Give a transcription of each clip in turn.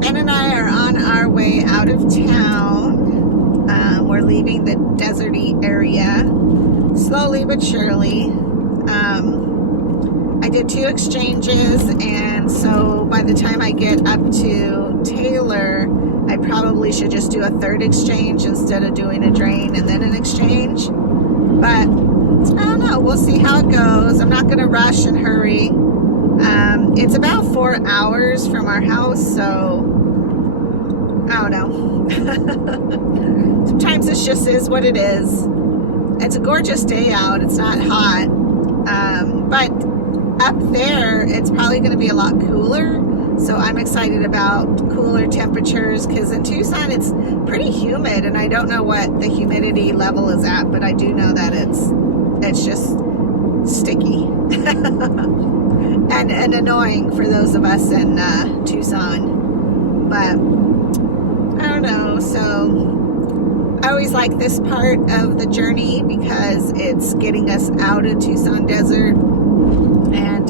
Ben and I are on our way out of town. We're leaving the deserty area, slowly but surely. I did 2 exchanges, and so by the time I get up to Taylor, I probably should just do a 3rd exchange instead of doing a drain and then an exchange. But I don't know, we'll see how it goes. I'm not going to rush and hurry. It's about 4 hours from our house, so I don't know. Sometimes this just is what it is. It's a gorgeous day out. It's not hot. But up there, it's probably going to be a lot cooler. So I'm excited about cooler temperatures, because in Tucson, it's pretty humid, and I don't know what the humidity level is at, but I do know that it's just sticky and annoying for those of us in Tucson. But I don't know. So I always like this part of the journey because it's getting us out of Tucson Desert. And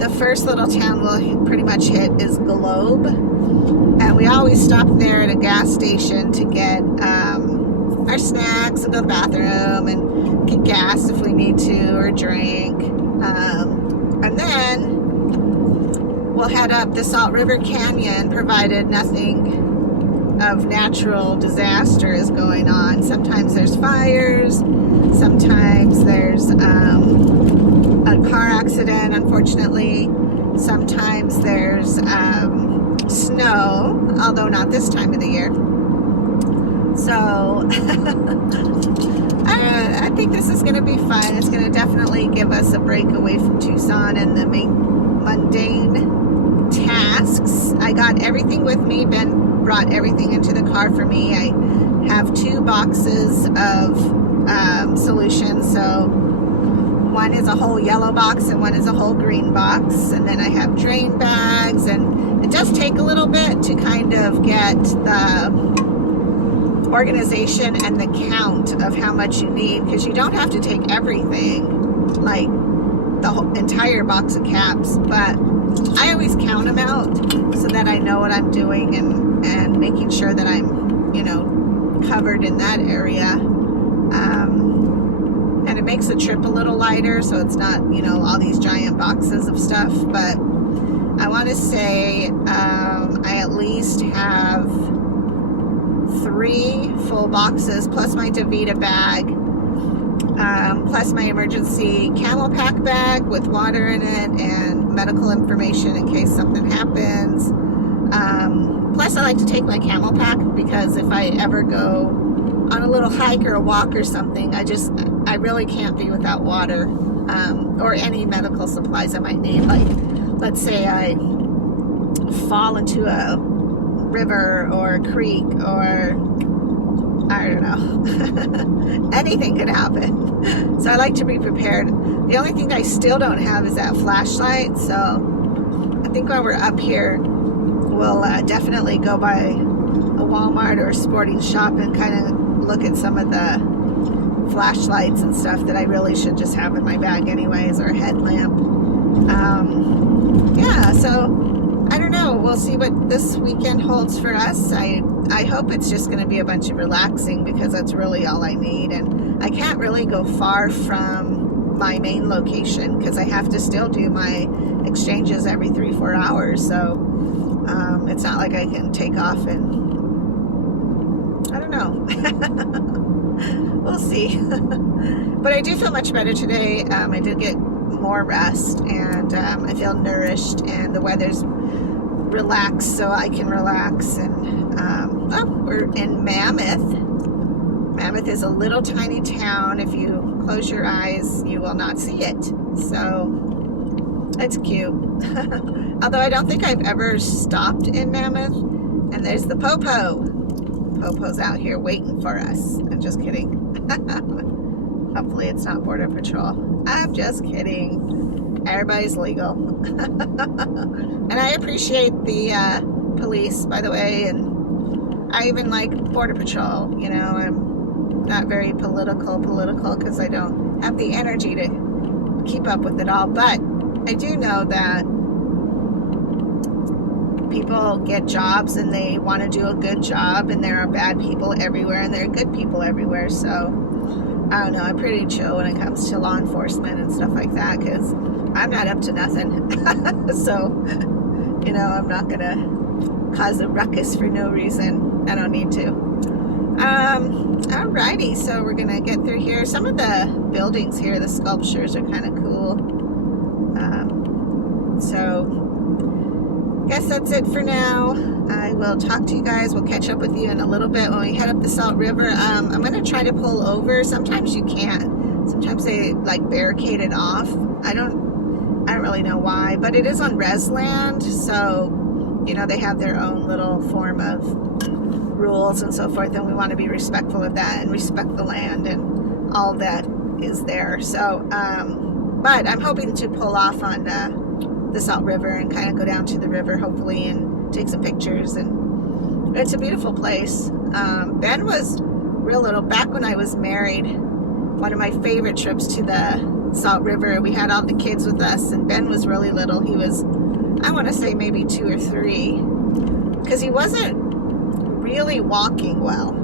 the first little town we'll pretty much hit is Globe. And we always stop there at a gas station to get our snacks and go to the bathroom and get gas if we need to, or drink. And then we'll head up the Salt River Canyon, provided nothing of natural disaster is going on. Sometimes there's fires, sometimes there's a car accident, unfortunately. Sometimes there's snow, although not this time of the year. So I think this is going to be fun. It's going to definitely give us a break away from Tucson and the mundane tasks. I got everything with me. Ben brought everything into the car for me. I have 2 boxes of solutions. So one is a whole yellow box and one is a whole green box. And then I have drain bags, and it does take a little bit to kind of get the organization and the count of how much you need, because you don't have to take everything, like the whole entire box of caps, but I always count them out so that I know what I'm doing and making sure that I'm, covered in that area. And it makes the trip a little lighter, so it's not, all these giant boxes of stuff. But I want to say I at least have 3 full boxes, plus my Davita bag, plus my emergency camel pack bag with water in it and medical information in case something happens. Plus I like to take my camel pack, because if I ever go on a little hike or a walk or something, I really can't be without water, or any medical supplies I might need. Like, let's say I fall into a river or a creek, or I don't know, anything could happen. So I like to be prepared. The only thing I still don't have is that flashlight. So I think while we're up here, we'll definitely go by a Walmart or a sporting shop and kind of look at some of the flashlights and stuff that I really should just have in my bag anyways, or a headlamp. Yeah, so I don't know. We'll see what this weekend holds for us. I hope it's just going to be a bunch of relaxing, because that's really all I need. And I can't really go far from my main location, because I have to still do my exchanges every 3-4 hours. So it's not like I can take off and, I don't know. We'll see. But I do feel much better today. I did get more rest, and I feel nourished, and the weather's relaxed, so I can relax. And we're in Mammoth. Mammoth is a little tiny town. If you close your eyes, you will not see it. So it's cute. Although I don't think I've ever stopped in Mammoth. And there's the Popo. Popo's out here waiting for us. I'm just kidding. Hopefully it's not Border Patrol. I'm just kidding. Everybody's legal. And I appreciate the police, by the way, and I even like Border Patrol. I'm not very political, because I don't have the energy to keep up with it all. But I do know that people get jobs and they want to do a good job, and there are bad people everywhere and there are good people everywhere. So I don't know, I'm pretty chill when it comes to law enforcement and stuff like that, because I'm not up to nothing. So, you know, I'm not gonna cause a ruckus for no reason. I don't need to. Alrighty, so we're gonna get through here. Some of the buildings here, the sculptures are kind of cool. So guess that's it for now. I will talk to you guys. We'll catch up with you in a little bit when we head up the Salt River. I'm gonna try to pull over. Sometimes you can't. Sometimes they like barricade it off. I don't really know why, but it is on res land, so you know they have their own little form of rules and so forth, and we want to be respectful of that and respect the land and all that is there. So but I'm hoping to pull off on the Salt River and kind of go down to the river hopefully and take some pictures. And it's a beautiful place. Ben was real little. Back when I was married, one of my favorite trips to the Salt River, we had all the kids with us, and Ben was really little. He was, I want to say maybe 2 or 3, because he wasn't really walking well.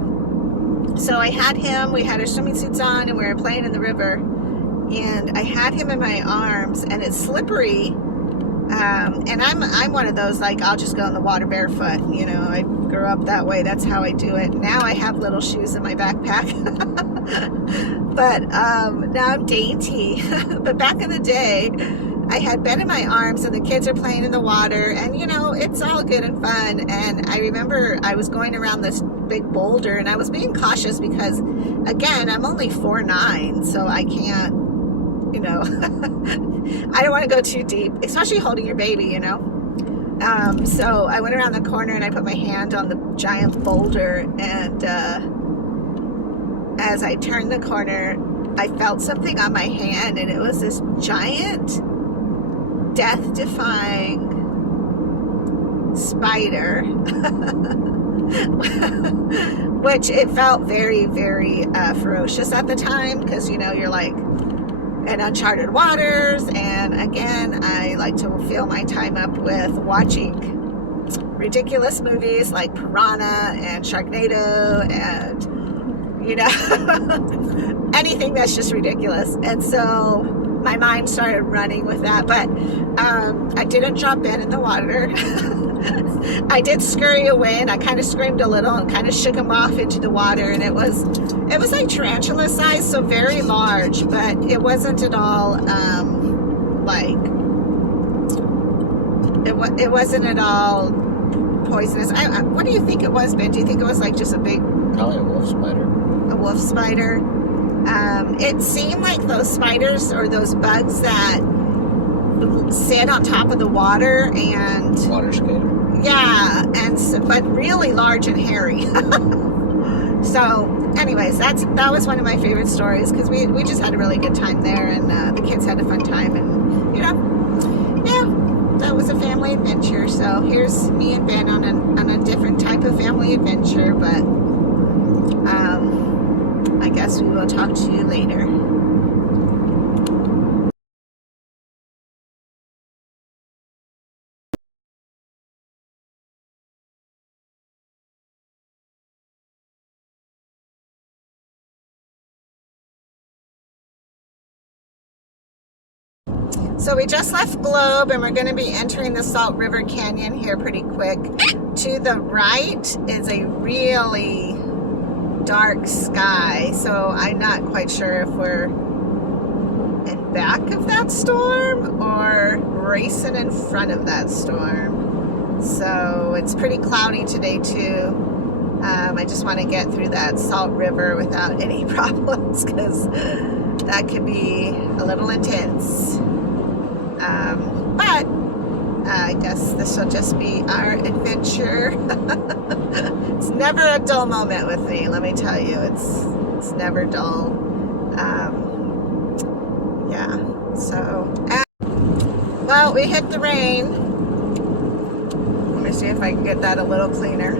So I had him, we had our swimming suits on, and we were playing in the river, and I had him in my arms, and it's slippery. And I'm one of those, like, I'll just go in the water barefoot. You know, I grew up that way. That's how I do it. Now I have little shoes in my backpack. But now I'm dainty. But back in the day, I had Ben in my arms and the kids are playing in the water, and you know, it's all good and fun. And I remember I was going around this big boulder, and I was being cautious because, again, I'm only 4'9", so I can't, you know, I don't want to go too deep, especially holding your baby, you know. So I went around the corner and I put my hand on the giant boulder, and as I turned the corner, I felt something on my hand, and it was this giant, death-defying spider, which it felt very, very ferocious at the time, because, you know, you're like in uncharted waters. And again, I like to fill my time up with watching ridiculous movies like Piranha and Sharknado and, you know, anything that's just ridiculous. And so my mind started running with that. But I didn't drop in the water. I did scurry away, and I kind of screamed a little and kind of shook him off into the water. And it was like tarantula size, so very large, but it wasn't at all like it wasn't at all poisonous. What do you think it was, Ben? Do you think it was like just a big, probably a wolf spider? A wolf spider. It seemed like those spiders or those bugs that sit on top of the water and Water skater. Yeah, and so, but really large and hairy. So anyways, that was one of my favorite stories, because we just had a really good time there, and the kids had a fun time, and you know, yeah, that was a family adventure. So here's me and Ben on a different type of family adventure, but I guess we will talk to you later. So we just left Globe, and we're going to be entering the Salt River Canyon here pretty quick. To the right is a really dark sky, so I'm not quite sure if we're in back of that storm or racing in front of that storm. So it's pretty cloudy today too. I just want to get through that Salt River without any problems, because that could be a little intense. But I guess this will just be our adventure. It's never a dull moment with me, let me tell you. It's never dull. Yeah, so well, we hit the rain. Let me see if I can get that a little cleaner.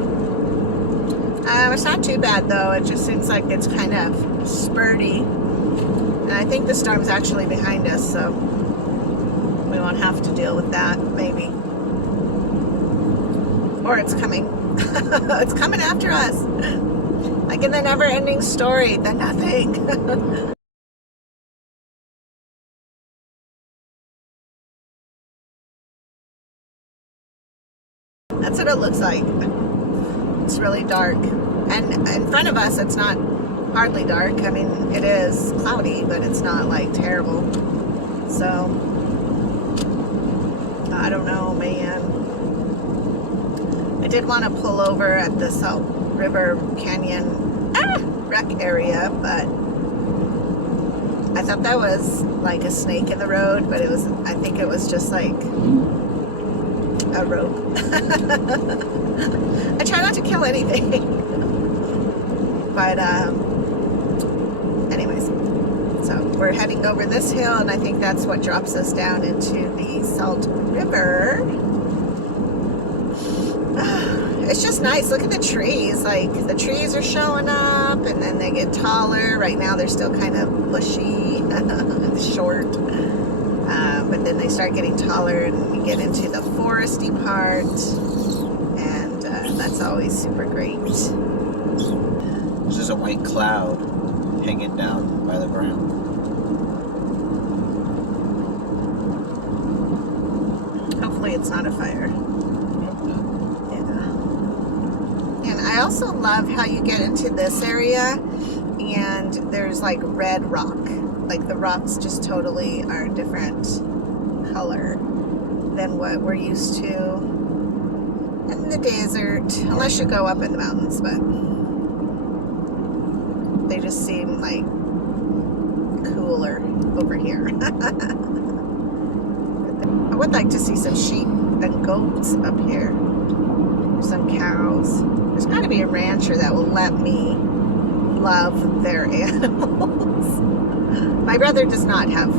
It's not too bad though. It just seems like it's kind of spurty, and I think the storm's actually behind us, so we won't have to deal with that, maybe. Or it's coming. It's coming after us. Like in the never-ending story, the nothing. That's what it looks like. It's really dark. And in front of us, it's not hardly dark. I mean, it is cloudy, but it's not like terrible. So, I don't know, man. I did want to pull over at the Salt River Canyon wreck area, but I thought that was like a snake in the road, but I think it was just like a rope. I try not to kill anything. But anyways, so we're heading over this hill, and I think that's what drops us down into the Salt River. It's just nice. Look at the trees. Like, the trees are showing up, and then they get taller. Right now they're still kind of bushy and short, but then they start getting taller, and you get into the foresty part, and that's always super great. There's just a white cloud hanging down by the ground. Hopefully it's not a fire. And I also love how you get into this area and there's like red rock. Like the rocks just totally are a different color than what we're used to in the desert. Unless you go up in the mountains, but they just seem like cooler over here. I would like to see some sheep and goats up here. Some cows. There's got to be a rancher that will let me love their animals. My brother does not have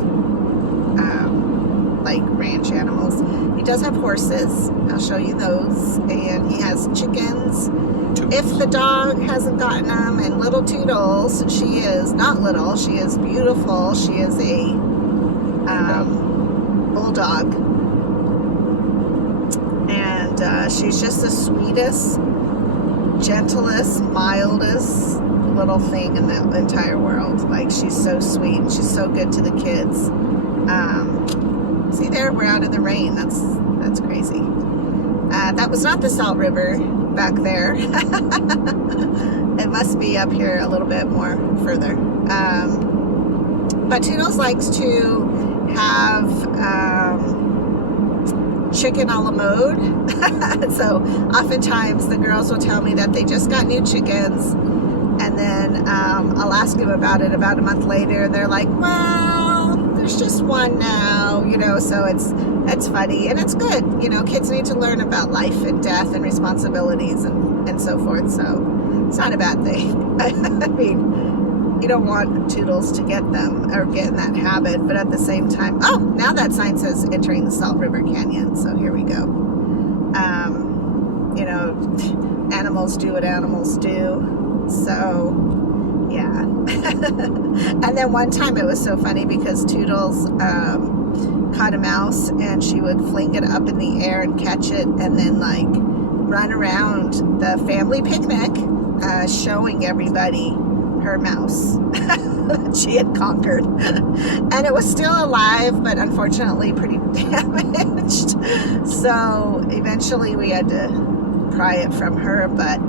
like ranch animals. He does have horses. I'll show you those. And he has chickens. If the dog hasn't gotten them, and little Toodles, she is not little, she is beautiful. She is a bulldog. And she's just the sweetest, gentlest, mildest little thing in the entire world. Like, she's so sweet and she's so good to the kids. See there, we're out in the rain. That's crazy. That was not the Salt River back there. It must be up here a little bit more further. But Toodles likes to have chicken a la mode. So oftentimes the girls will tell me that they just got new chickens, and then I'll ask them about it about a month later, and they're like, well, there's just one now, you know. So it's funny and it's good, you know. Kids need to learn about life and death and responsibilities and so forth, so it's not a bad thing. I mean, you don't want Toodles to get them or get in that habit, but at the same time, oh, now that sign says entering the Salt River Canyon, so here we go. You know, animals do what animals do, so yeah. And then one time it was so funny because Toodles caught a mouse, and she would fling it up in the air and catch it, and then like run around the family picnic showing everybody her mouse that she had conquered. And it was still alive, but unfortunately pretty damaged. So eventually we had to pry it from her, but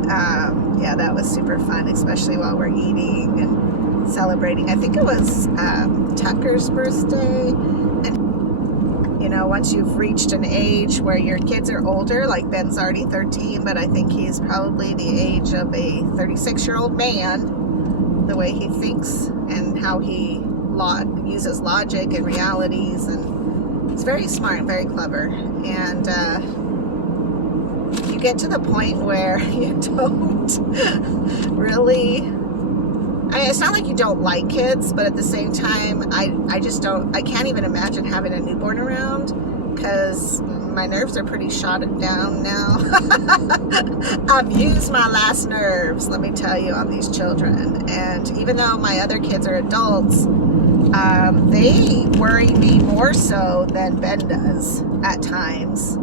yeah, that was super fun, especially while we're eating and celebrating. I think it was Tucker's birthday. And you know, once you've reached an age where your kids are older, like Ben's already 13, but I think he's probably the age of a 36-year-old man, the way he thinks and how he uses logic and realities, and it's very smart and very clever. And you get to the point where you don't really, I mean, it's not like you don't like kids, but at the same time, I just don't, I can't even imagine having a newborn around, because my nerves are pretty shot down now. I've used my last nerves, let me tell you, on these children. And even though my other kids are adults, they worry me more so than Ben does at times.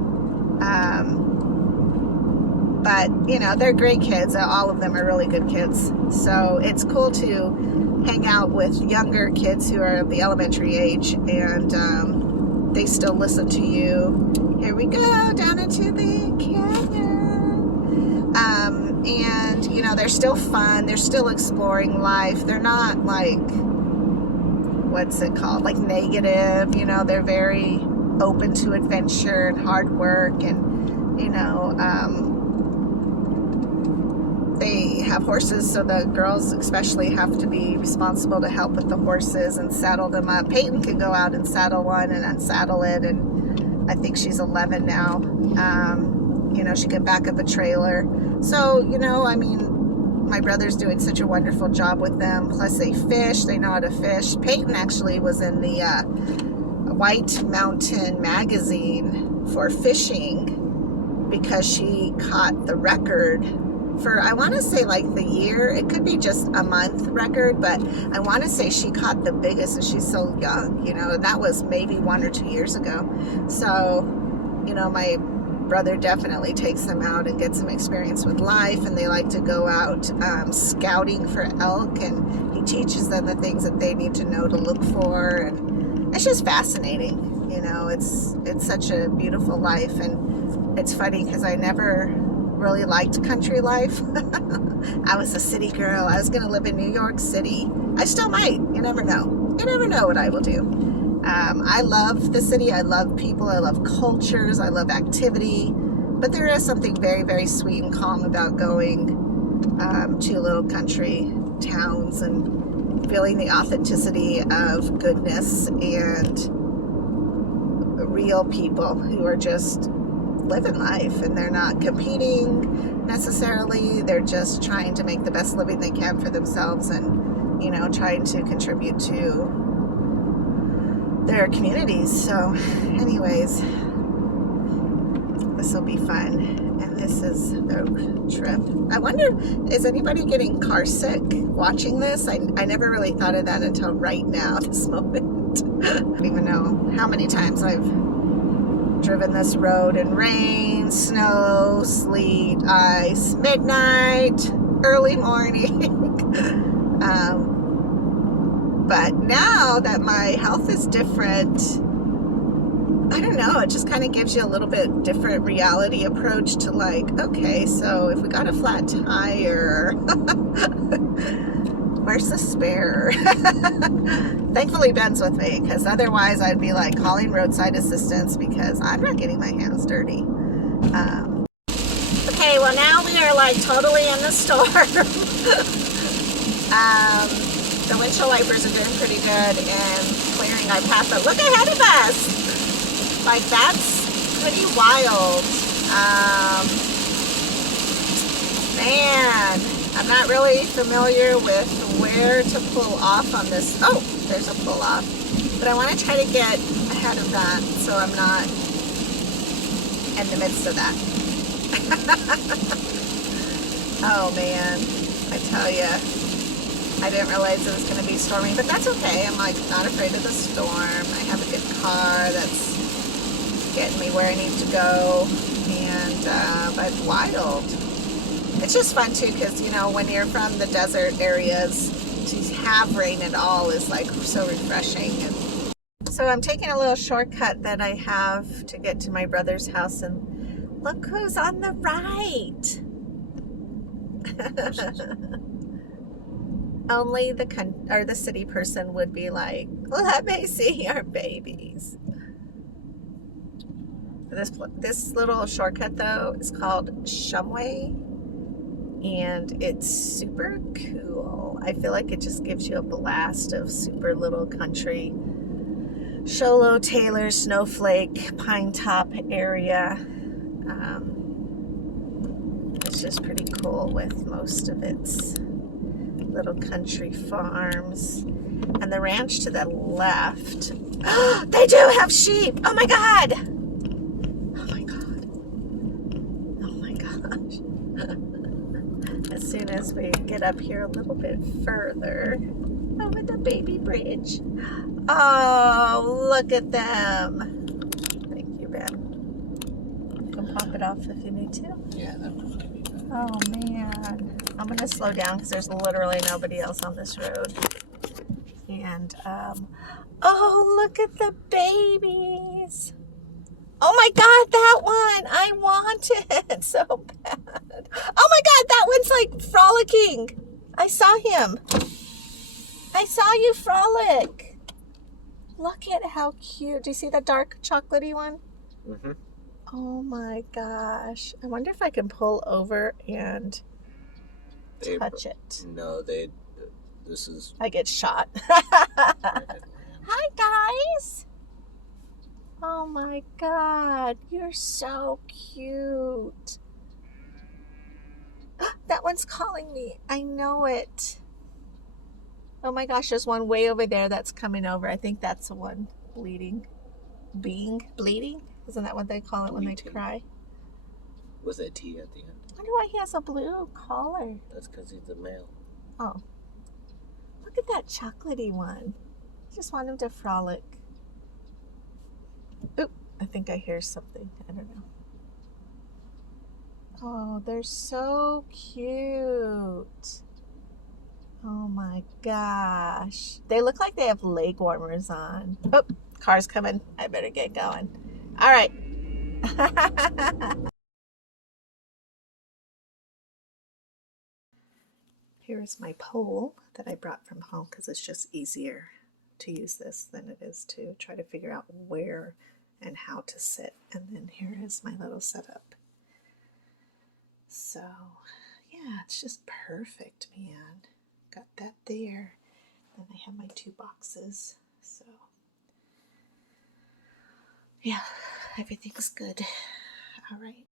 But, you know, they're great kids. All of them are really good kids. So it's cool to hang out with younger kids who are the elementary age, and they still listen to you. Here we go, down into the canyon. And, you know, they're still fun. They're still exploring life. They're not like, what's it called? Like negative. You know, they're very open to adventure and hard work, and, you know, they have horses, so the girls especially have to be responsible to help with the horses and saddle them up. Peyton can go out and saddle one and unsaddle it, and I think she's 11 now. You know, she can back up a trailer. So, you know, I mean, my brother's doing such a wonderful job with them. Plus they fish, they know how to fish. Peyton actually was in the White Mountain magazine for fishing because she caught the record for, I want to say like the year, it could be just a month record, but I want to say she caught the biggest, and she's so young, you know, and that was maybe 1 or 2 years ago. So, you know, my brother definitely takes them out and gets some experience with life, and they like to go out scouting for elk, and he teaches them the things that they need to know to look for, and it's just fascinating. You know, it's such a beautiful life, and it's funny because I never really liked country life. I was a city girl. I was going to live in New York City. I still might. You never know. You never know what I will do. I love the city. I love people. I love cultures. I love activity. But there is something very, very sweet and calm about going to little country towns and feeling the authenticity of goodness and real people who are just living life, and they're not competing necessarily. They're just trying to make the best living they can for themselves, and, you know, trying to contribute to their communities. So anyways, this will be fun, and this is the trip. I wonder, is anybody getting car sick watching this? I never really thought of that until right now, this moment. I don't even know how many times I've driven this road in rain, snow, sleet, ice, midnight, early morning. But now that my health is different, I don't know, it just kind of gives you a little bit different reality approach to like, okay, so if we got a flat tire, where's the spare? Thankfully Ben's with me, because otherwise I'd be like calling roadside assistance because I'm not getting my hands dirty. Okay, well now we are like totally in the storm. The windshield wipers are doing pretty good in clearing our path, but look ahead of us. Like, that's pretty wild. Man, I'm not really familiar with where to pull off on this. Oh, there's a pull off. But I want to try to get ahead of that so I'm not in the midst of that. Oh man, I tell you, I didn't realize it was going to be stormy, but that's okay. I'm like not afraid of the storm. I have a good car that's getting me where I need to go, and but wild. It's just fun too, because you know, when you're from the desert areas, to have rain at all is like so refreshing. And so I'm taking a little shortcut that I have to get to my brother's house, and look who's on the right. Only the city person would be like, let me see your babies. This little shortcut though is called Shumway, and it's super cool. I feel like it just gives you a blast of super little country. Show Low, Taylor, Snowflake, Pine Top area. It's just pretty cool with most of its little country farms. And the ranch to the left, they do have sheep. Oh my god. Oh my god. Oh my gosh. As soon as we get up here a little bit further over the baby bridge. Oh, look at them. Thank you, Ben. You can pop it off if you need to. Yeah, that would be Oh man, I'm gonna slow down because there's literally nobody else on this road. And oh, look at the babies. Oh my God, that one I want it so bad. Oh my God, that one's like frolicking. I saw him. I saw you frolic. Look at how cute. Do you see the dark chocolatey one? Mm-hmm. Oh my gosh. I wonder if I can pull over and touch it. No, this is... I get shot. Hi, guys. Oh my God. You're so cute. That one's calling me. I know it. Oh my gosh, there's one way over there that's coming over. I think that's the one bleeding. Bleeding? Isn't that what they call it when they cry? With a T at the end. I wonder why he has a blue collar. That's because he's a male. Oh. Look at that chocolatey one. I just want him to frolic. Oop, I think I hear something. I don't know. Oh, they're so cute. Oh my gosh. They look like they have leg warmers on. Oh, car's coming. I better get going. All right. Here's my pole that I brought from home because it's just easier to use this than it is to try to figure out where and how to sit. And then here is my little setup. So, yeah, it's just perfect, man. Got that there. Then I have my 2 boxes. So, yeah, everything's good. All right.